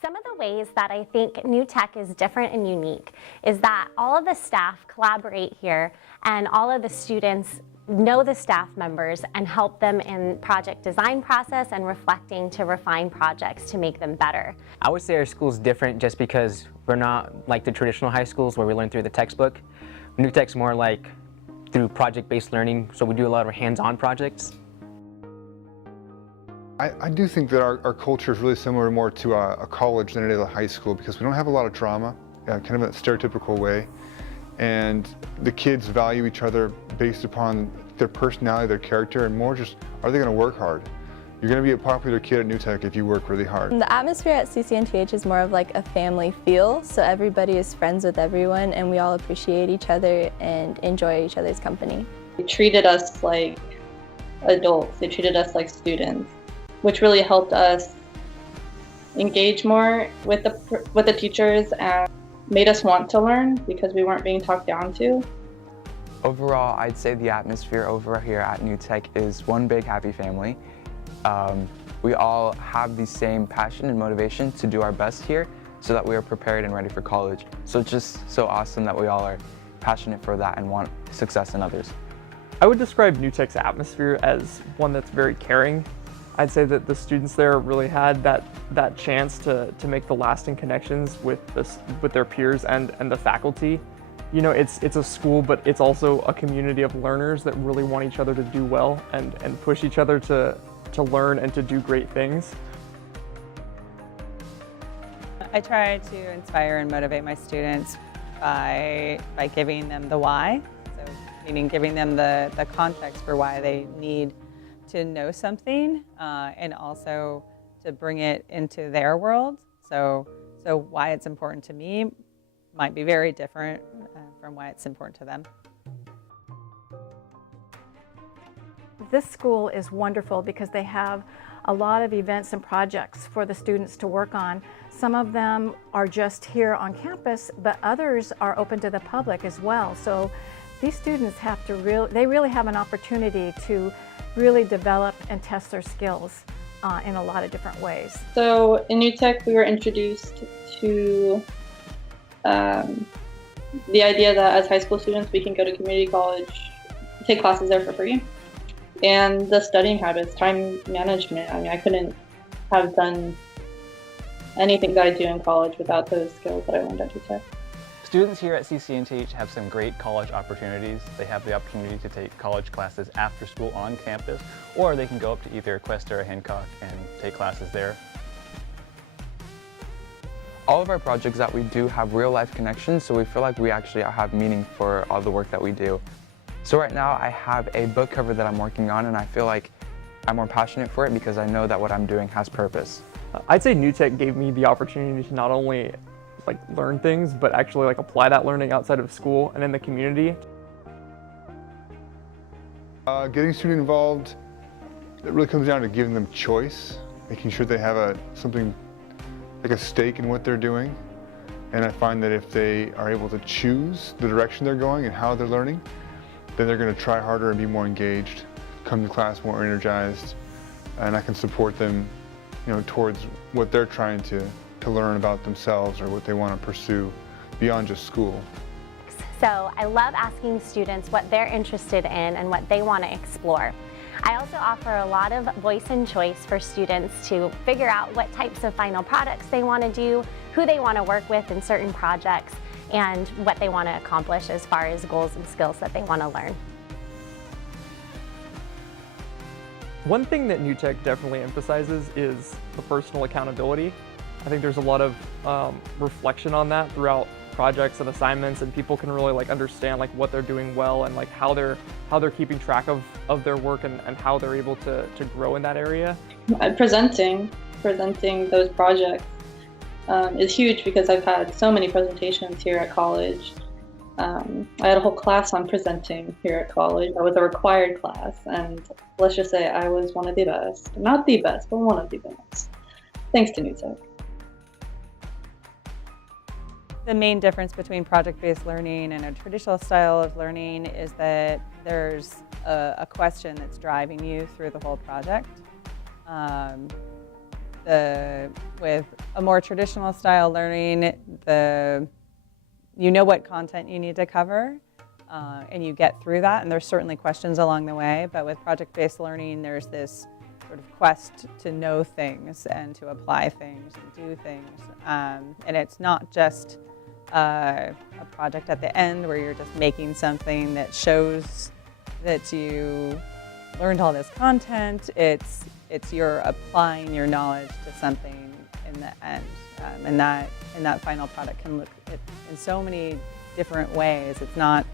Some of the ways that I think New Tech is different and unique is that all of the staff collaborate here and all of the students know the staff members and help them in project design process and reflecting to refine projects to make them better. I would say our school is different just because we're not like the traditional high schools where we learn through the textbook. New Tech's more like through project-based learning, so we do a lot of hands-on projects. I do think that our culture is really similar more to a college than it is a high school because we don't have a lot of drama, kind of in a stereotypical way. And the kids value each other based upon their personality, their character, and more just, are they going to work hard? You're going to be a popular kid at New Tech if you work really hard. The atmosphere at CCNTH is more of like a family feel, so everybody is friends with everyone and we all appreciate each other and enjoy each other's company. They treated us like adults, they treated us like students, which really helped us engage more with the teachers and made us want to learn because we weren't being talked down to. Overall, I'd say the atmosphere over here at New Tech is one big happy family. We all have the same passion and motivation to do our best here so that we are prepared and ready for college. So it's just so awesome that we all are passionate for that and want success in others. I would describe New Tech's atmosphere as one that's very caring. I'd say that the students there really had that chance to make the lasting connections with their peers and the faculty. You know, it's a school, but it's also a community of learners that really want each other to do well and push each other to learn and to do great things. I try to inspire and motivate my students by giving them the why, so meaning giving them the context for why they need to know something and also to bring it into their world. So why it's important to me might be very different from why it's important to them. This school is wonderful because they have a lot of events and projects for the students to work on. Some of them are just here on campus, but others are open to the public as well. So these students have to really have an opportunity to really develop and test their skills in a lot of different ways. So in New Tech, we were introduced to the idea that as high school students, we can go to community college, take classes there for free. And the studying habits, time management. I mean, I couldn't have done anything that I do in college without those skills that I learned at New Tech. Students here at CCNTH have some great college opportunities. They have the opportunity to take college classes after school on campus, or they can go up to either Cuesta or Hancock and take classes there. All of our projects that we do have real life connections, so we feel like we actually have meaning for all the work that we do. So right now I have a book cover that I'm working on and I feel like I'm more passionate for it because I know that what I'm doing has purpose. I'd say New Tech gave me the opportunity to not only learn things, but actually apply that learning outside of school and in the community. Getting students involved, it really comes down to giving them choice, making sure they have something like a stake in what they're doing. And I find that if they are able to choose the direction they're going and how they're learning, then they're going to try harder and be more engaged, come to class more energized, and I can support them, towards what they're trying to learn about themselves or what they want to pursue beyond just school. So I love asking students what they're interested in and what they want to explore. I also offer a lot of voice and choice for students to figure out what types of final products they want to do, who they want to work with in certain projects, and what they want to accomplish as far as goals and skills that they want to learn. One thing that New Tech definitely emphasizes is the personal accountability. I think there's a lot of reflection on that throughout projects and assignments, and people can really understand what they're doing well and how they're keeping track of their work and how they're able to grow in that area. Presenting those projects is huge because I've had so many presentations here at college. I had a whole class on presenting here at college. I was a required class, and let's just say I was one of the best. Not the best, but one of the best. Thanks to New Tech. The main difference between project-based learning and a traditional style of learning is that there's a question that's driving you through the whole project. With a more traditional style learning, you know what content you need to cover, and you get through that, and there's certainly questions along the way, but with project-based learning, there's this sort of quest to know things and to apply things and do things. And it's not just a project at the end where you're just making something that shows that you learned all this content. It's you're applying your knowledge to something in the end. And that final product can look in so many different ways. It's not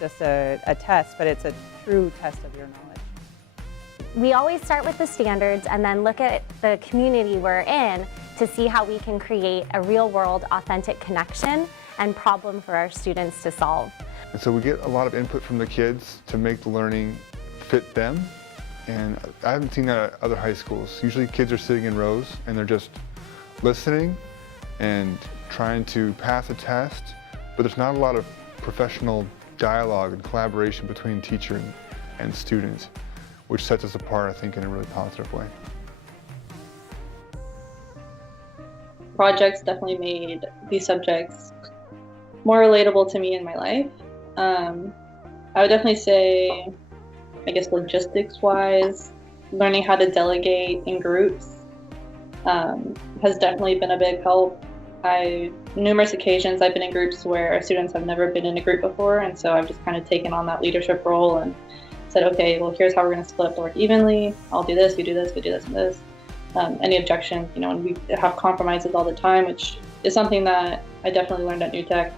just a test, but it's a true test of your knowledge. We always start with the standards and then look at the community we're in to see how we can create a real-world, authentic connection and problem for our students to solve. And so we get a lot of input from the kids to make the learning fit them. And I haven't seen that at other high schools. Usually kids are sitting in rows and they're just listening and trying to pass a test, but there's not a lot of professional dialogue and collaboration between teacher and student, which sets us apart, I think, in a really positive way. Projects definitely made these subjects more relatable to me in my life. I would definitely say, I guess logistics-wise, learning how to delegate in groups has definitely been a big help. Numerous occasions I've been in groups where students have never been in a group before, and so I've just kind of taken on that leadership role and said, okay, well, here's how we're going to split up the work evenly. I'll do this, you do this, we do this and this. Any objections, and we have compromises all the time, which is something that I definitely learned at New Tech.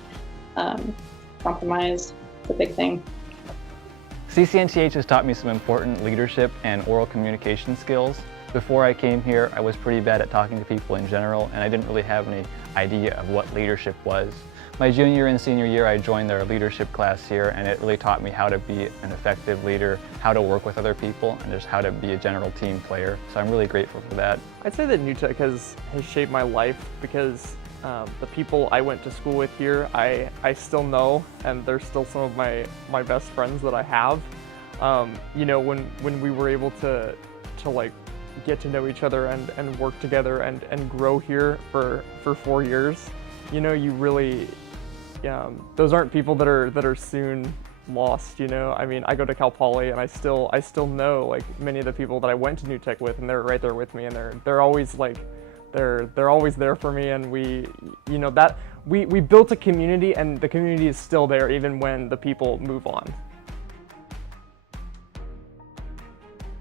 Compromise is a big thing. CCNTH has taught me some important leadership and oral communication skills. Before I came here, I was pretty bad at talking to people in general, and I didn't really have any idea of what leadership was. My junior and senior year, I joined their leadership class here, and it really taught me how to be an effective leader, how to work with other people, and just how to be a general team player. So I'm really grateful for that. I'd say that New Tech has shaped my life because the people I went to school with here, I still know, and they're still some of my best friends that I have. When we were able to like get to know each other and work together and grow here for 4 years, you really, those aren't people that are soon lost, I mean, I go to Cal Poly and I still know like many of the people that I went to New Tech with, and they're right there with me, and they're always like, they're always there for me, and we built a community, and the community is still there even when the people move on.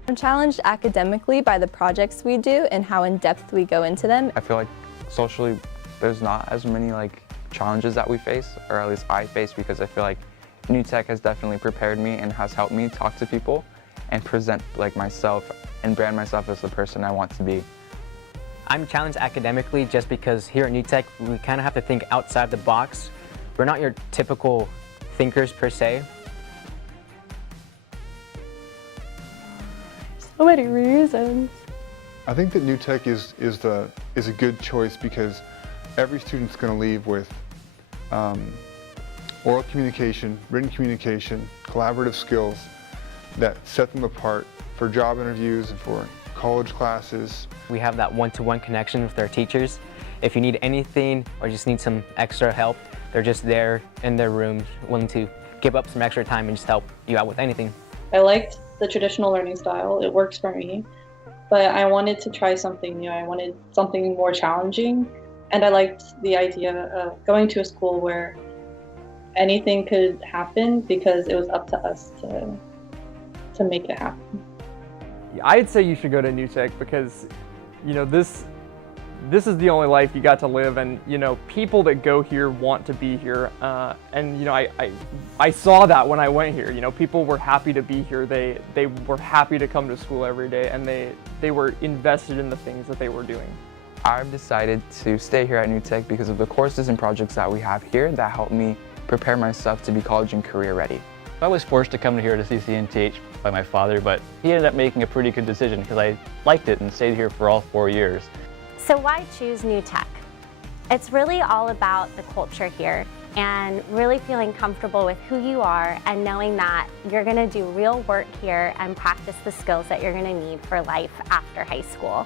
I'm challenged academically by the projects we do and how in-depth we go into them. I feel like socially there's not as many like challenges that we face, or at least I face, because I feel like New Tech has definitely prepared me and has helped me talk to people and present like myself and brand myself as the person I want to be. I'm challenged academically just because here at New Tech we kind of have to think outside the box. We're not your typical thinkers per se. So many reasons. I think that New Tech is a good choice because every student's going to leave with oral communication, written communication, collaborative skills that set them apart for job interviews and for college classes. We have that one-to-one connection with our teachers. If you need anything or just need some extra help, they're just there in their rooms, willing to give up some extra time and just help you out with anything. I liked the traditional learning style. It works for me. But I wanted to try something new. I wanted something more challenging. And I liked the idea of going to a school where anything could happen because it was up to us to make it happen. I'd say you should go to New Tech because, this is the only life you got to live, and people that go here want to be here, and I saw that when I went here. People were happy to be here. They were happy to come to school every day, and they were invested in the things that they were doing. I've decided to stay here at New Tech because of the courses and projects that we have here that help me prepare myself to be college and career ready. I was forced to come here to CCNTH by my father, but he ended up making a pretty good decision because I liked it and stayed here for all 4 years. So why choose New Tech? It's really all about the culture here and really feeling comfortable with who you are and knowing that you're going to do real work here and practice the skills that you're going to need for life after high school.